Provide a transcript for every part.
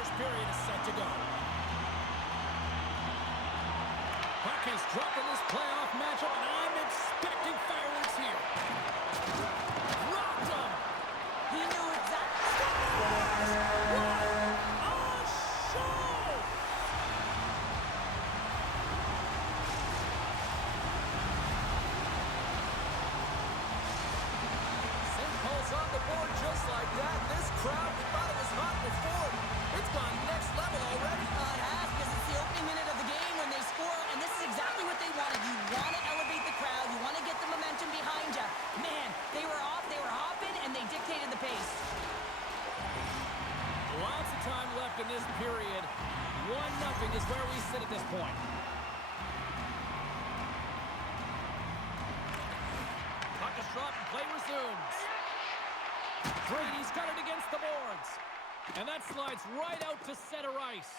first period is set to go. Puck is dropped in this playoff matchup, and I'm expecting fireworks here. Rocked him. He knew exactly. What a show! St. Paul's on the board just like that. This crowd, we thought it was hot before. It's gone next level already. It has, because it's the opening minute of the game when they score, and this is exactly what they wanted. You want to elevate the crowd. You want to get the momentum behind you. Man, they were off, they were hopping, and they dictated the pace. Lots of time left in this period. 1-0 is where we sit at this point. Puck is dropped and play resumes. Brady's got it against the boards. And that slides right out to center ice.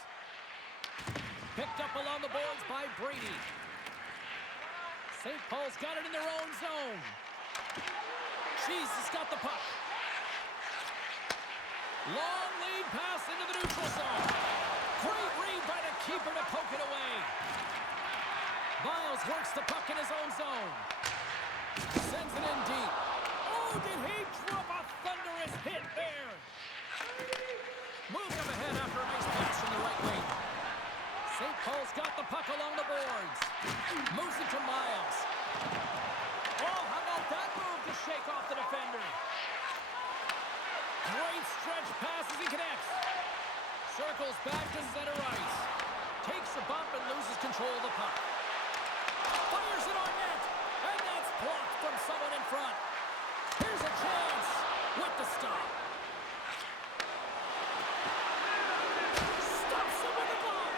Picked up along the boards by Brady. St. Paul's got it in their own zone. Jesus got the puck. Long lead pass into the neutral zone. Great read by the keeper to poke it away. Miles works the puck in his own zone. Sends it in deep. Oh, did he drop a thunderous hit there? Moves up ahead after a nice pass from the right wing. St. Paul's got the puck along the boards. Moves it to Miles. Oh, how about that move to shake off the defender? Great stretch pass as he connects. Circles back to center ice. Takes a bump and loses control of the puck. Fires it on net. And that's blocked from someone in front. Here's a chance with the stop. Stops him with the glove.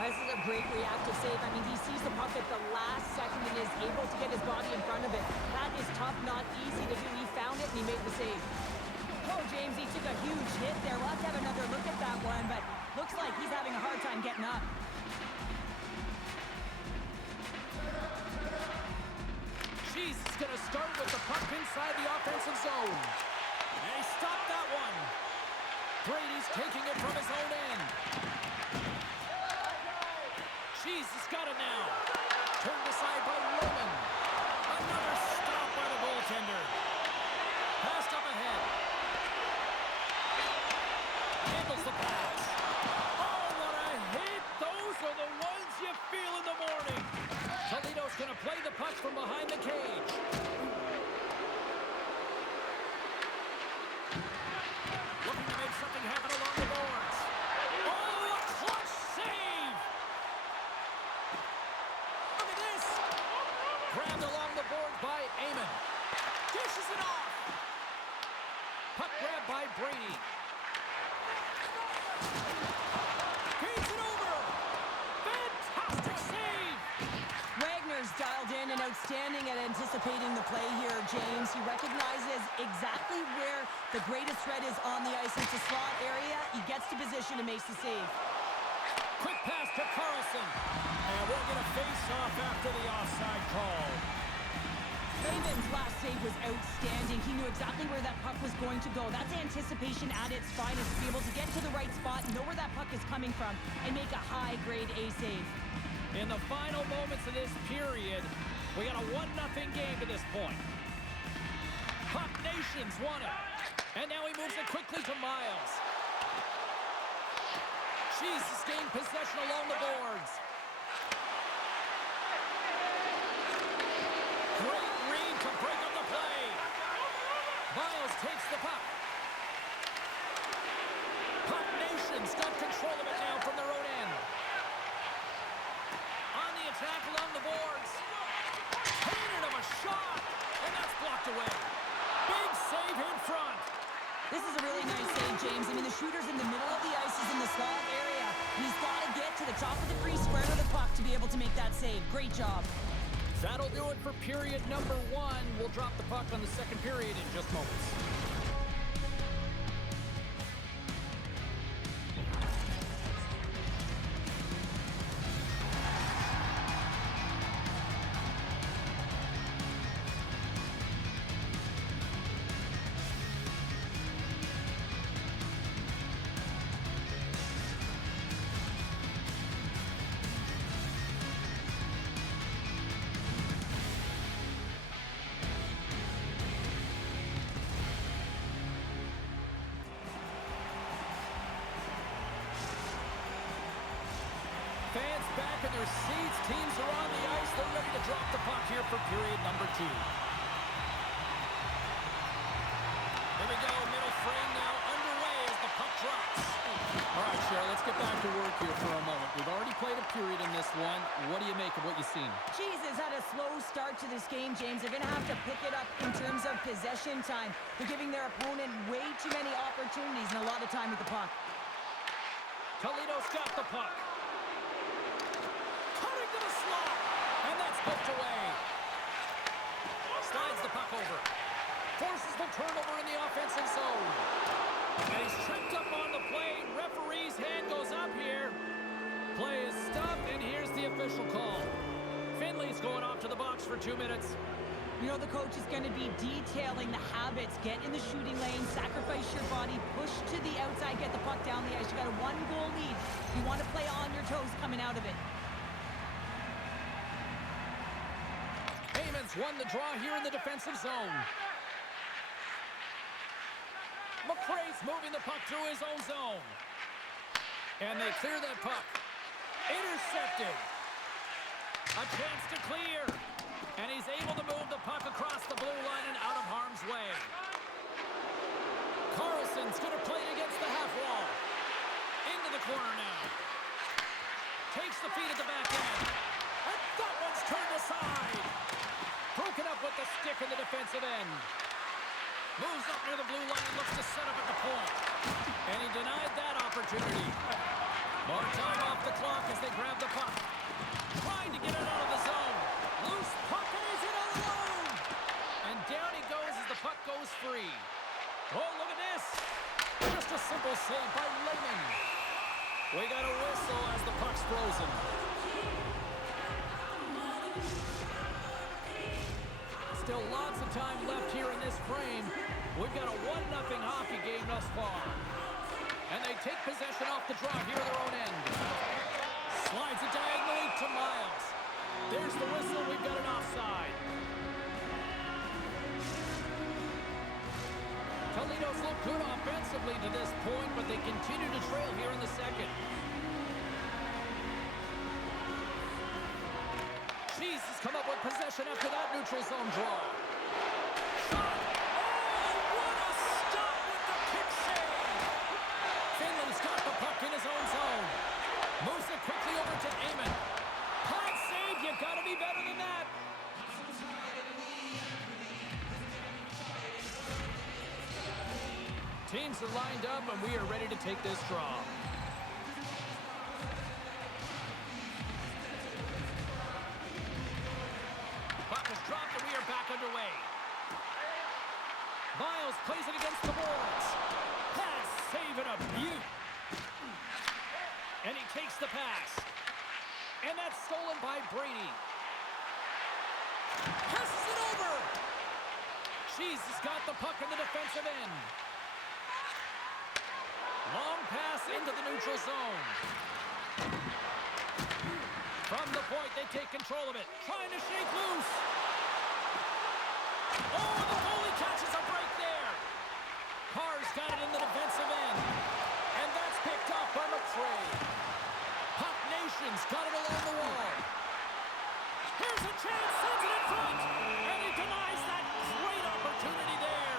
This is a great reactive save. I mean, he sees the puck at the last second and is able to get his body in front of it. That is tough, not easy to do. He found it and he made the save. Oh, James, he took a huge hit there. We'll have to have another look at that one, but looks like he's having a hard time getting up. Cheese is going to start with the puck inside the offensive zone. And he stopped that one. Brady's taking it from his own end. Cheese has got it now. Turned aside by Roman. Another stop by the goaltender. Passed up ahead. Handles the pass. Oh, what a hit. Those are the ones you feel in the morning. Toledo's going to play the puck from behind the cage. Looking to make something happen along the boards. Oh, a clutch save! Look at this! Grabbed along the boards by Amon. Dishes it off! Puck grabbed by Brady. Feeds it over! Fantastic save! Wagner's dialed in and outstanding at anticipating the play here, James. He recognizes exactly where the greatest threat is on the ice. It's a slot area. He gets to position and makes the save. Quick pass to Carlson. And we'll get a face-off after the offside call. Raven's last save was outstanding. He knew exactly where that puck was going to go. That's anticipation at its finest, to be able to get to the right spot, know where that puck is coming from, and make a high-grade A save. In the final moments of this period, we got a 1-0 game to this point. Puck Nations won it. And now he moves it quickly to Miles. She's sustained possession along the boards. Great read to break up the play. Miles takes the puck. Puck Nation's got control of it now from their own end. On the attack along the boards. Painted him a shot. And that's blocked away. Big save in front. This is a really nice save, James. I mean, the shooter's in the middle of the ice. He's in the slot area. He's got to get to the top of the crease, square to the puck to be able to make that save. Great job. That'll do it for period number 1. We'll drop the puck on the second period in just moments. their seats. Teams are on the ice. They're ready to drop the puck here for period number 2. Here we go. Middle frame now underway as the puck drops. All right, Cheryl, let's get back to work here for a moment. We've already played a period in this one. What do you make of what you've seen? Jesus had a slow start to this game, James. They're going to have to pick it up in terms of possession time. They're giving their opponent way too many opportunities and a lot of time with the puck. Toledo's got the puck. Cutting to the slot. And that's poked away. Slides the puck over. Forces the turnover in the offensive zone. And he's tripped up on the play. Referee's hand goes up here. Play is stopped, and here's the official call. Finley's going off to the box for 2 minutes. You know, the coach is going to be detailing the habits. Get in the shooting lane, sacrifice your body, push to the outside, get the puck down the ice. You got a 1-goal lead. You want to play on your toes coming out of it. Heyman's won the draw here in the defensive zone. McRae's moving the puck through his own zone. And they clear that puck. Intercepted. A chance to clear. And he's able to move the puck across the blue line and out of harm's way. Carlson's going to play it against the half wall. Into the corner now. Takes the feed at the back end. And that one's turned aside. Broken up with the stick in the defensive end. Moves up near the blue line and looks to set up at the point. And he denied that opportunity. More time off the clock as they grab the puck. Trying to get it out of the zone. Loose puck and he's in all alone. And down he goes as the puck goes free. Oh, look at this. Just a simple save by Lehman. We got a whistle as the puck's frozen. Still lots of time left here in this frame. We've got a 1-0 hockey game thus far. And they take possession off the draw here at their own end. Slides it diagonally to Miles. There's the whistle. We've got an offside. Toledo's looked good offensively to this point, but they continue to trail here in the second. Cheese has come up with possession after that neutral zone draw. Shot! Oh, what a stop with the kick save! Finley's got the puck in his own zone. Moves it quickly over to Amon. Hot save, you gotta be better than that. Teams are lined up and we are ready to take this draw. Puck is dropped and we are back underway. Miles plays it against the boards. Pass, save and a beaut. And he takes the pass. And that's stolen by Brady. Passes it over. Cheese has got the puck in the defensive end. Long pass into the neutral zone. From the point, they take control of it. Trying to shake loose. Oh, the goalie catches a break there. Carr's got it in the defensive end. And that's picked up by McRae. Puck Nation's got it along the wall. Here's a chance, sends it in front. And he denies that great opportunity there.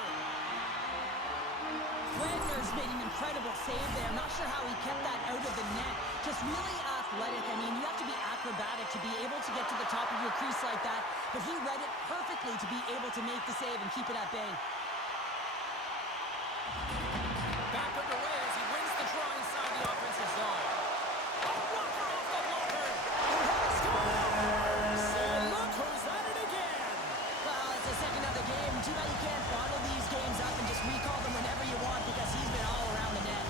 Wagner's made an incredible save there. I'm not sure how he kept that out of the net. Just really athletic. I mean, you have to be acrobatic to be able to get to the top of your crease like that. But he read it perfectly to be able to make the save and keep it at bay. Back underway as he wins the draw inside the offensive zone. A blocker off the blocker. Scores! And look who's at it again. Well, it's the second of the game. Too bad you can't bottle these games up and just recall them whenever you want because he's been all around the net.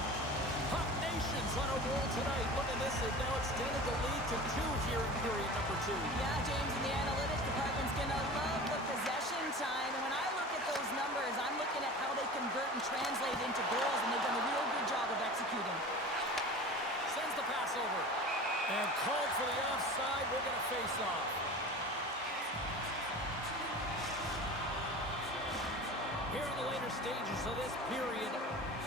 Puck Nation's on a roll tonight. Look at this. They've now extended the lead to 2 here in period number 2. Yeah, James, and the analytics department's going to love the possession time. And when I look at those numbers, I'm looking at how they convert and translate into goals, and they've done a real good job of executing. Sends the pass over. And called for the offside. We're going to face off. Here in the later stages of this period,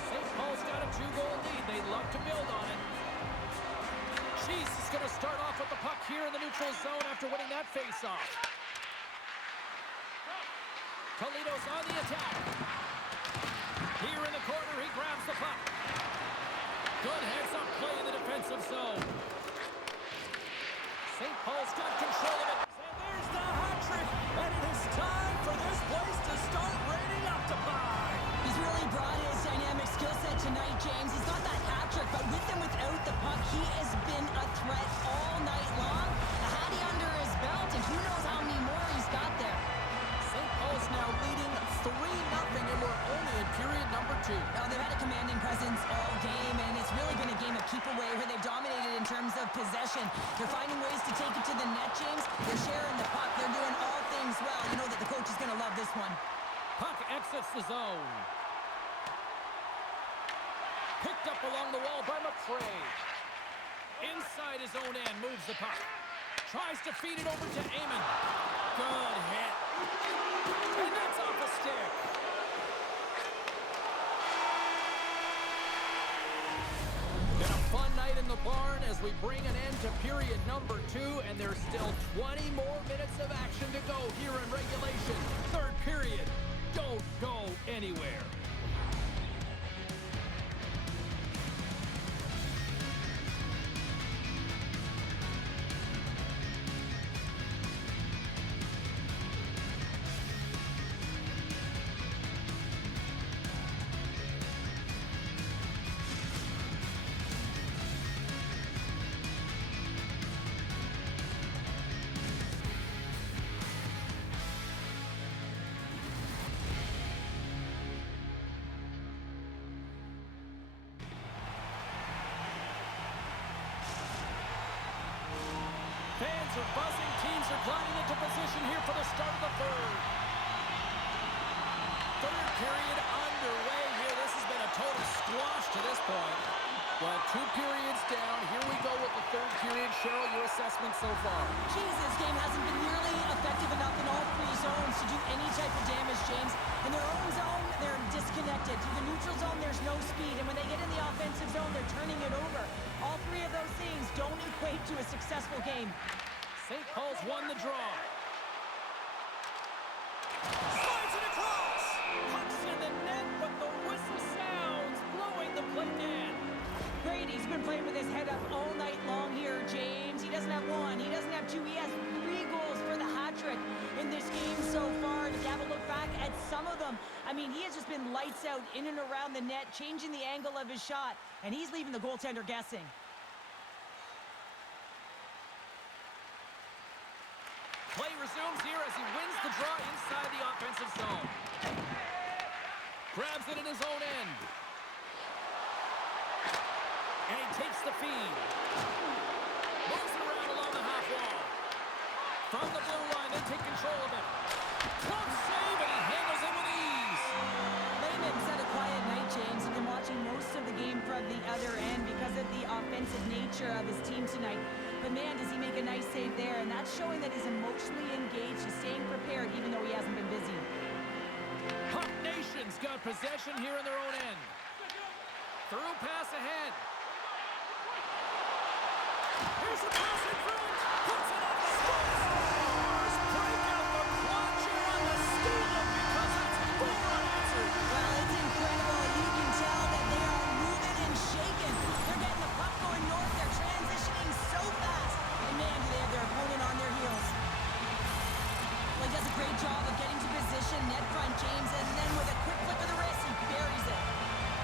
St. Paul's got a 2-goal lead. They love to build on it. She's is going to start off with the puck here in the neutral zone after winning that face-off. Toledo's on the attack. Here in the corner, he grabs the puck. Good heads-up play in the defensive zone. St. Paul's got control of it. And there's the hat trick. And it is time for this place to start raining up to pie. He's really brought his dynamic skill set tonight, James. He's got that hat trick, but with and without the puck, he has been a threat all night long. A hattie under his belt, and who knows how many more he's got there. St. Paul's now leading 3-0, and we're only in period number 2. Now, they've had a commanding presence all game, and it's really been a game of keep away where they've dominated in terms of possession. They're finding ways to take it to the net, James. They're sharing the puck. They're doing all things well. You know that the coach is going to love this one. Puck exits the zone. Picked up along the wall by McFray. Inside his own end, moves the puck. Tries to feed it over to Amon. Good hit. And that's off a stick. Been a fun night in the barn as we bring an end to period number 2, and there's still 20 more minutes of action to go here in regulation. Third period. Don't go anywhere. Fans are buzzing. Teams are gliding into position here for the start of the third. Third period underway here. This has been a total squash to this point. Well, 2 periods down. Here we go with the third period. Cheryl, your assessment so far? Geez, this game hasn't been nearly effective enough in all 3 zones to do any type of damage, James. In their own zone, they're disconnected. Through the neutral zone, there's no speed. And when they get in the offensive zone, they're turning it over. All 3 of those things don't equate to a successful game. St. Paul's won the draw. Slides it across. Pucks in the net, but the whistle sounds, blowing the play dead. Brady's been playing with his head up all night long here, James. He doesn't have 1. He doesn't have 2. He has 3 goals for the hat trick in this game so far. And if you have a look back at some of them, I mean, he has just been lights out in and around the net, changing the angle of his shot, and he's leaving the goaltender guessing. Play resumes here as he wins the draw inside the offensive zone. Grabs it in his own end. And he takes the feed. Moves it around along the half wall. From the blue line, they take control of it. Close save, and he handles it with ease. Layman's had a quiet night, James. He's been watching most of the game from the other end because of the offensive nature of his team tonight. But man, does he make a nice save there, and that's showing that he's emotionally engaged. He's staying prepared even though he hasn't been busy. Puck Nation's got possession here in their own end. Through pass ahead. Here's the pass in front. Puts it up and scores. Break out the clutcher on the steal because it's full unanswered. Well, it's incredible. You can tell that they are moving and shaking. They're getting the puck going north. They're transitioning so fast. And man, do they have their opponent on their heels. Well, he does a great job of getting to position, net front, James, and then with a quick flick of the wrist, he buries it.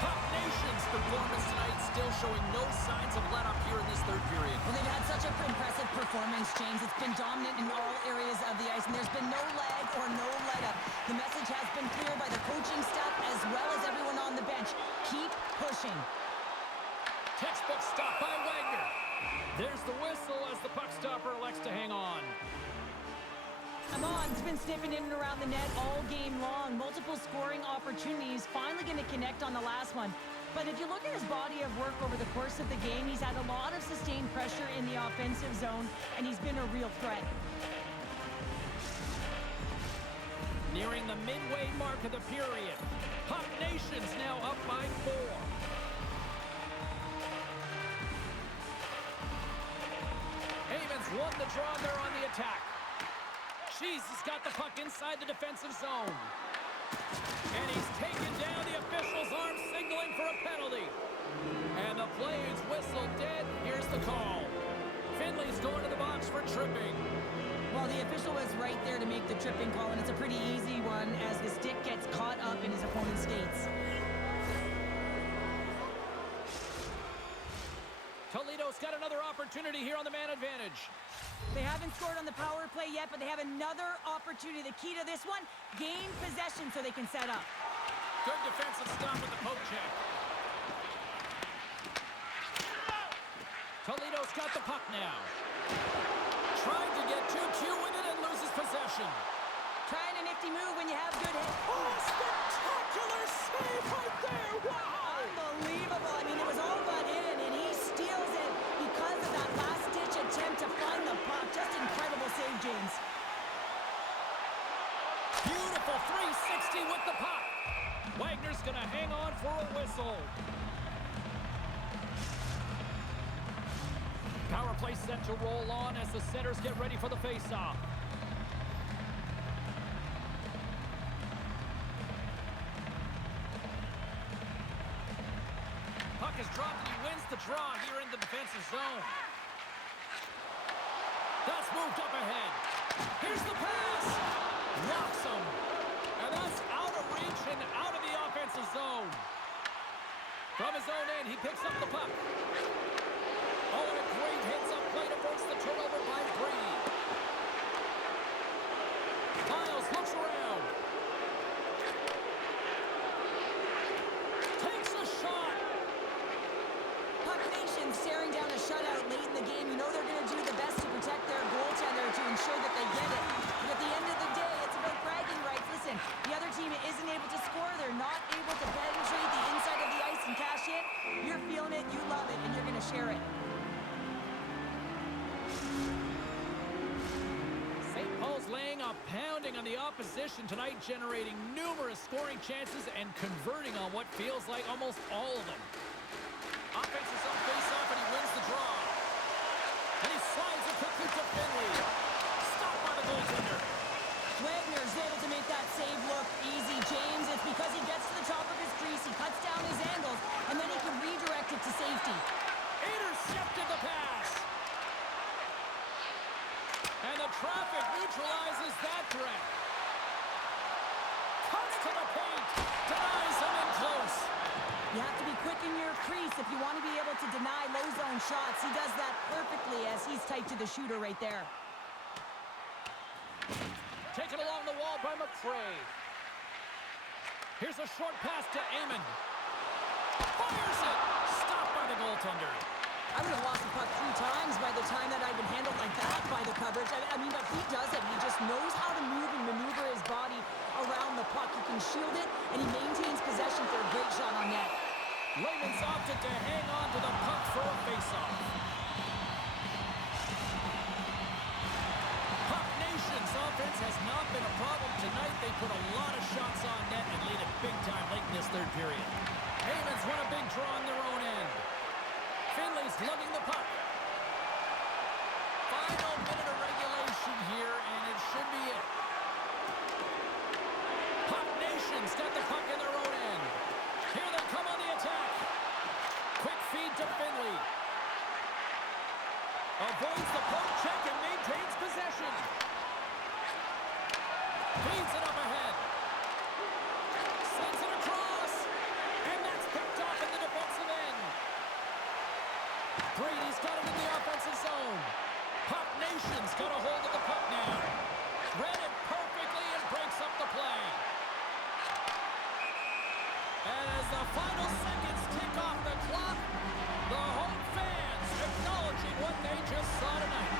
Puck Nation's performance tonight still showing no signs of let up here in this third period. Well, they've had such an impressive performance, James. It's been dominant in all areas of the ice, and there's been no lag or no let-up. The message has been clear by the coaching staff as well as everyone on the bench. Keep pushing. Textbook stop by Wagner. There's the whistle as the puck stopper elects to hang on. Amon's been sniffing in and around the net all game long. Multiple scoring opportunities. Finally going to connect on the last one. But if you look at his body of work over the course of the game, he's had a lot of sustained pressure in the offensive zone, and he's been a real threat. Nearing the midway mark of the period. Puck Nation's now up by 4. won the draw there on the attack. She's got the puck inside the defensive zone. And he's taken down. The official's arm signaling for a penalty. And the play is whistled dead. Here's the call. Finley's going to the box for tripping. Well, the official was right there to make the tripping call, and it's a pretty easy one as the stick gets caught up in his opponent's skates. Toledo's got another opportunity here on the man advantage. They haven't scored on the power play yet, but they have another opportunity. The key to this one, gain possession so they can set up. Good defensive stop with the poke check. Toledo's got the puck now. Trying to get 2-2 with it and loses possession. Trying a nifty move when you have good hit. Oh, spectacular save right there! Wow! Unbelievable. I mean, it was all but in, and he steals it because of that last-ditch attempt to find the puck. Just incredible save, James. Beautiful 360 with the puck. Wagner's going to hang on for a whistle. Power play set to roll on as the setters get ready for the face-off. Puck is dropped and he wins the draw here in the defensive zone. That's moved up ahead. Here's the pass. Locks him. And that's out of reach and out of the offensive zone. From his own end, he picks up the puck. Oh, and a great heads-up play to force the turnover by Brady. Miles looks around. Takes a shot. Puck Nation staring down a shutout late in the game. You know they're going to do the best to protect their goaltender to ensure that they get it. But at the end of the day, it's about bragging rights. Listen, the other team isn't able to score. They're not able to penetrate the inside of the ice and cash it. You're feeling it, you love it, and you're going to share it. Laying a pounding on the opposition tonight, generating numerous scoring chances and converting on what feels like almost all of them. Offensive zone face-off, and he wins the draw. And he slides it quickly to Finley. Stopped by the goaltender. Wagner's able to make that save look easy, James. It's because he gets to the top of his crease, he cuts down his angles, and then he can redirect it to safety. Intercepted the pass. And the traffic neutralizes that threat. Cuts to the paint. Denies him in close. You have to be quick in your crease if you want to be able to deny low zone shots. He does that perfectly as he's tight to the shooter right there. Taken along the wall by McCray. Here's a short pass to Amon. Fires it. Stopped by the goaltender. I would have lost the puck 3 times by the time that I'd been handled like that by the coverage. I mean, but he does it. He just knows how to move and maneuver his body around the puck. He can shield it, and he maintains possession for a great shot on net. Layman's opted to hang on to the puck for a face-off. Puck Nation's offense has not been a problem tonight. They put a lot of shots on net and lead it big time late in this third period. Haven's won a big draw on their own end. Finley's lugging the puck. Final minute of regulation here, and it should be it. Puck Nation's got the puck in their own end. Here they come on the attack. Quick feed to Finley. Avoids the poke check and maintains possession. Feeds it up ahead. Sends it across. And that's picked off in the defensive end. Brady's got it in the offensive zone. Puck Nation's got a hold of the puck now. Read it perfectly and breaks up the play. And as the final seconds tick off the clock, the home fans acknowledging what they just saw tonight.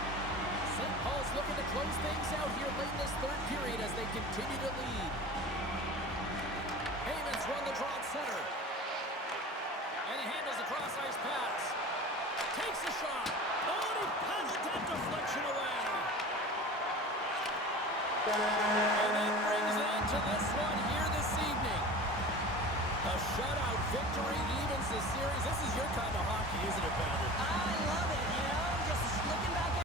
St. Paul's looking to close things out here late in this third period as they continue to lead. Haven's run the draw at center. And he handles the cross-ice pass. Takes a shot. Oh, and he paddled that deflection away. And that brings an end to this one here this evening. A shutout victory evens the series. This is your kind of hockey, isn't it, Bandit? I love it.